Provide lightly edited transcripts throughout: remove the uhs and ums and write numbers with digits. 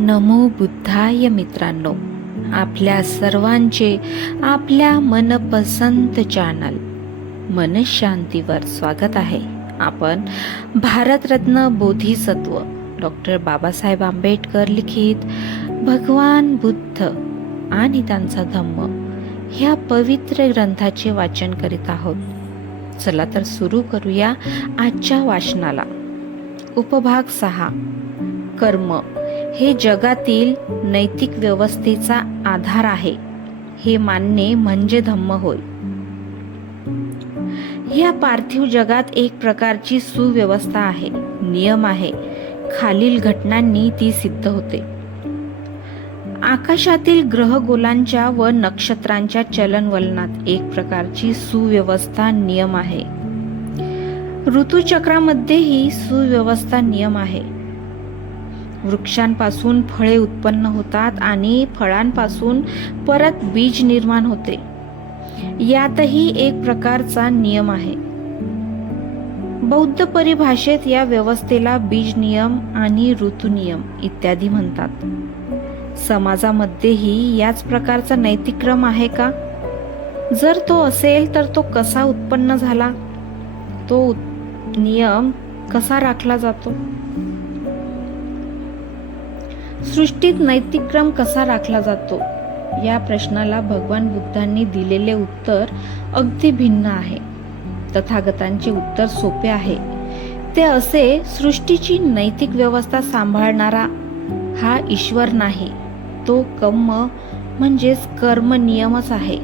नमो बुद्धाय मित्रांनो, आपल्या सर्वांचे आपल्या मनपसंत चॅनल मनशांतीवर स्वागत आहे. आपण भारतरत्न बोधिसत्व डॉक्टर बाबासाहेब आंबेडकर लिखित भगवान बुद्ध आणि त्यांचा धम्म ह्या पवित्र ग्रंथाचे वाचन करीत आहोत. चला तर सुरू करूया आजच्या वाचनाला. उपभाग 6 कर्म हे जगातील नैतिक व्यवस्थेचा आधार आहे हे मानणे म्हणजे धम्म होय. या पार्थिव जगात एक प्रकारची सुव्यवस्था आहे, नियम आहे. खालील घटनांनी ती सिद्ध होते. आकाशातील ग्रहगोलांच्या व नक्षत्रांच्या चलनवलनात एक प्रकारची सुव्यवस्था नियम आहे. ऋतुचक्रामध्येही सुव्यवस्था नियम आहे. वृक्षांपासून फळे उत्पन्न होतात आणि फळांपासून परत बीज निर्माण होते. यातही एक प्रकारचा नियम आहे. बौद्ध परिभाषेत या व्यवस्थेला बीज नियम आणि ऋतू नियम इत्यादी म्हणतात. समाजामध्येही याच प्रकारचा नैतिक क्रम आहे का? जर तो असेल तर तो कसा उत्पन्न झाला? तो नियम कसा राखला जातो? सृष्टीत नैतिक क्रम कसा राखला जातो? या प्रश्नाला भगवान बुद्धांनी दिलेले उत्तर अगदी भिन्न आहे. तथागतांचे उत्तर सोपे आहे. ते असे: सृष्टीची नैतिक व्यवस्था सांभाळणारा हा ईश्वर नाही, तो कर्म म्हणजेच कर्म नियमच आहे,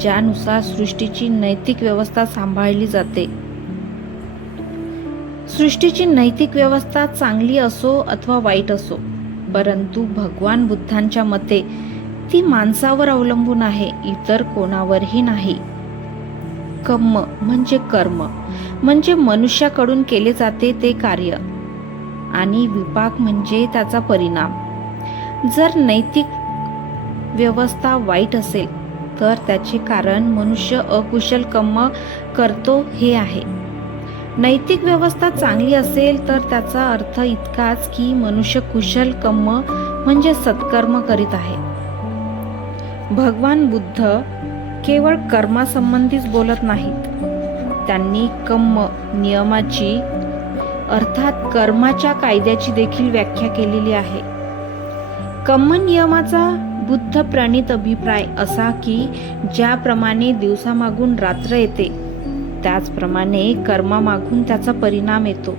ज्यानुसार सृष्टीची नैतिक व्यवस्था सांभाळली जाते. सृष्टीची नैतिक व्यवस्था चांगली असो अथवा वाईट असो, परंतु भगवान बुद्धांच्या मते ती माणसावर अवलंबून आहे, इतर कोणावरही नाही. कर्म म्हणजे कर्म म्हणजे मनुष्याकडून केले जाते ते कार्य, आणि विपाक म्हणजे त्याचा परिणाम. जर नैतिक व्यवस्था वाईट असेल तर त्याचे कारण मनुष्य अकुशल कर्म करतो हे आहे. नैतिक व्यवस्था चांगली असेल तर त्याचा अर्थ इतकाच की मनुष्य कुशल कर्म म्हणजे सत्कर्म करीत आहे. भगवान बुद्ध केवळ कर्मासंबंधीच बोलत नाहीत. त्यांनी कर्म नियमाची अर्थात कर्माच्या कायद्याची देखील व्याख्या केलेली आहे. कर्म नियमाचा बुद्ध प्रणीत अभिप्राय असा की ज्याप्रमाणे दिवसामागून रात्र येते त्याचप्रमाणे कर्मामागून त्याचा परिणाम येतो.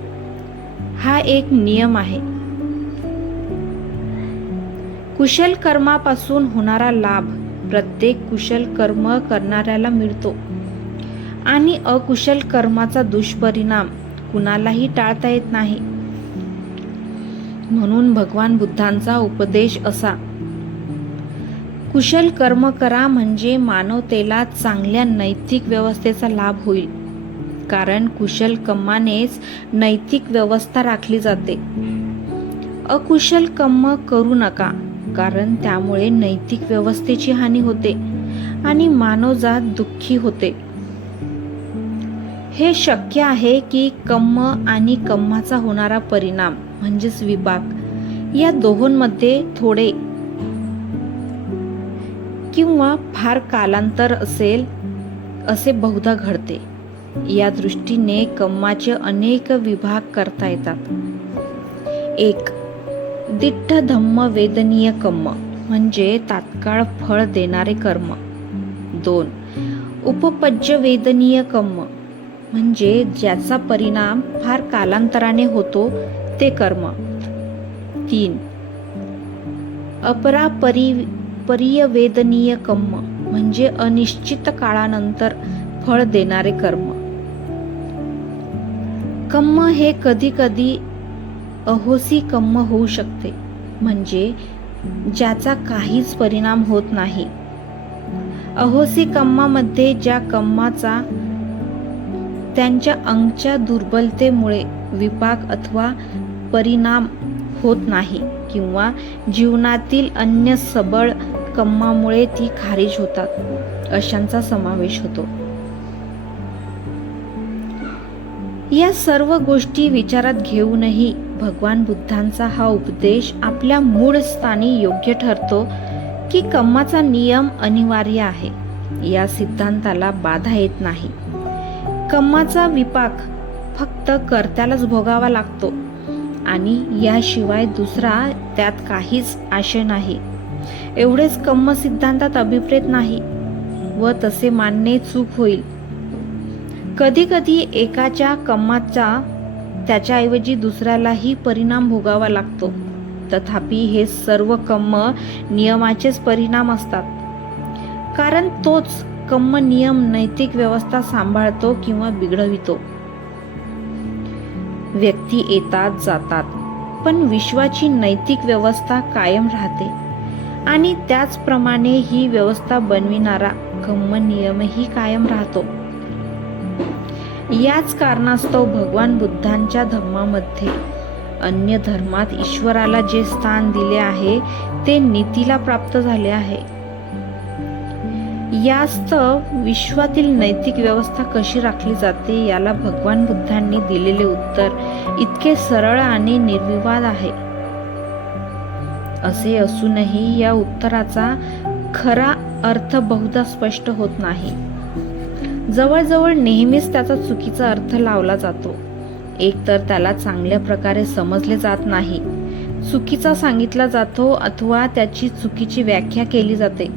हा एक नियम आहे. कुशल कर्मापासून होणारा लाभ प्रत्येक कुशल कर्म करणाऱ्याला मिळतो आणि अकुशल कर्माचा दुष्परिणाम कुणालाही टाळता येत नाही. म्हणून भगवान बुद्धांचा उपदेश असा: कुशल कर्म करा म्हणजे मानवतेला चांगल्या नैतिक व्यवस्थेचा लाभ होईल, कारण कुशल कर्मानेच नैतिक व्यवस्था राखली जाते. अकुशल कर्म करू नका, कारण त्यामुळे नैतिक व्यवस्थेची हानी होते आणि मानवजात दुःखी होते. हे शक्य आहे की कर्म आणि कर्माचा होणारा परिणाम म्हणजेच विपाक या दोहोंमध्ये थोडे किंवा फार कालांतर असेल असे बहुधा घडते. या दृष्टीने कर्माचे अनेक विभाग करता येतात. 1. दिठ्ठ धम्म वेदनीय कर्म म्हणजे तात्काळ फळ देणारे कर्म. 2. उपपज्य वेदनीय कर्म म्हणजे ज्याचा परिणाम फार कालांतराने होतो ते कर्म. 3. अपरापरिवेदनीय कर्म म्हणजे अनिश्चित काळानंतर फळ देणारे कर्म. कर्म हे कधी कधी अहोसी कर्म होऊ शकते, म्हणजे ज्याचा काहीच परिणाम होत नाही. अहोसी कर्मामध्ये ज्या कर्माचा त्यांच्या अंगच्या दुर्बलतेमुळे विपाक अथवा परिणाम होत नाही किंवा जीवनातील अन्य सबळ कर्मामुळे ती खारिज होतात, अशांचा समावेश होतो. या सर्व गोष्टी विचारात घेऊनही भगवान बुद्धांचा हा उपदेश आपल्या मूळ स्थानी योग्य ठरतो की कर्माचा नियम अनिवार्य आहे. या सिद्धांताला बाधा येत नाही. कर्माचा विपाक फक्त कर्त्यालाच भोगावा लागतो आणि याशिवाय दुसरा त्यात काहीच आशय नाही. एवढेच कर्म सिद्धांतात अभिप्रेत नाही व तसे मानणे चूक होईल. कधी कधी एकाच्या कर्माचा त्याच्याऐवजी दुसऱ्यालाही परिणाम भोगावा लागतो. तथापि हे सर्व कर्म नियमाचेच परिणाम असतात, कारण तोच कर्म नियम नैतिक व्यवस्था सांभाळतो किंवा बिघडवितो. व्यक्ती येतात जातात, पण विश्वाची नैतिक व्यवस्था कायम राहते आणि त्याचप्रमाणे ही व्यवस्था बनविणारा कर्म नियमही कायम राहतो. याच कारणास्तव भगवान बुद्धांच्या धर्मामध्ये अन्य धर्मात ईश्वराला जे स्थान दिले आहे ते नीतीला प्राप्त झाले आहे. यास्तव विश्वातील नैतिक व्यवस्था कशी राखली जाते याला भगवान बुद्धांनी दिलेले उत्तर इतके सरळ आणि निर्विवाद आहे. असे असूनही या उत्तराचा खरा अर्थ बहुधा स्पष्ट होत नाही. जवळजवळ नेहमीच त्याचा चुकीचा अर्थ लावला जातो. एकतर त्याला चांगल्या प्रकारे समजले जात नाही, चुकीचा सांगितला जातो अथवा त्याची चुकीची व्याख्या केली जाते.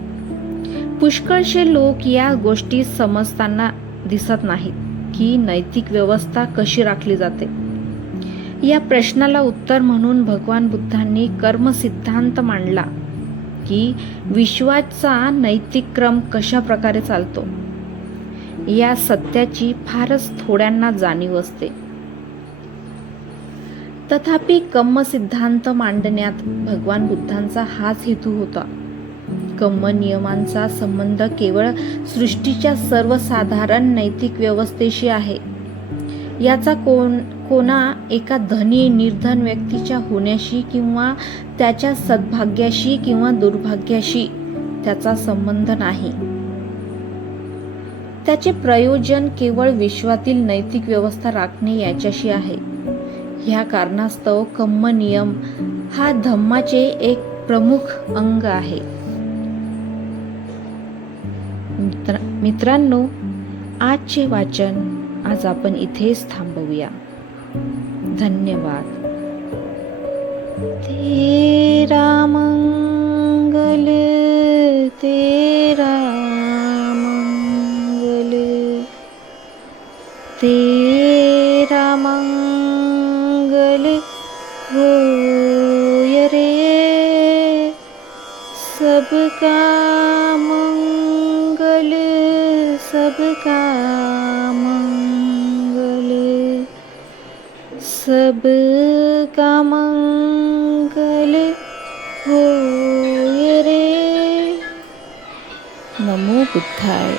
पुष्कळशे लोक या गोष्टी समजताना दिसत नाहीत की नैतिक व्यवस्था कशी राखली जाते. या प्रश्नाला उत्तर म्हणून भगवान बुद्धांनी कर्म सिद्धांत मांडला की विश्वाचा नैतिक क्रम कशा प्रकारे चालतो. या सत्याची फारच थोड्यांना जाणीव असते. तथापि कर्म सिद्धांत मांडण्यात भगवान बुद्धांचा हाच हेतू होता. कर्म नियमांचा संबंध केवळ सृष्टीच्या सर्वसाधारण नैतिक व्यवस्थेशी आहे. याचा कोणा एका धनी निर्धन व्यक्तीच्या होण्याशी किंवा त्याच्या सद्भाग्याशी किंवा दुर्भाग्याशी त्याचा संबंध नाही. त्याचे प्रयोजन केवळ विश्वातील नैतिक व्यवस्था राखणे याच्याशी आहे. ह्या कारणास्तव कर्म नियम हा धम्माचे एक प्रमुख अंग आहे. मित्रांनो, आजचे वाचन आज आपण इथेच थांबवूया. धन्यवाद. तेरा मंगल तेरा तेरा मंगल होय रे, सबका मंगल सबका मंगल, सबका मंगल होय रे. नमो बुद्धाय.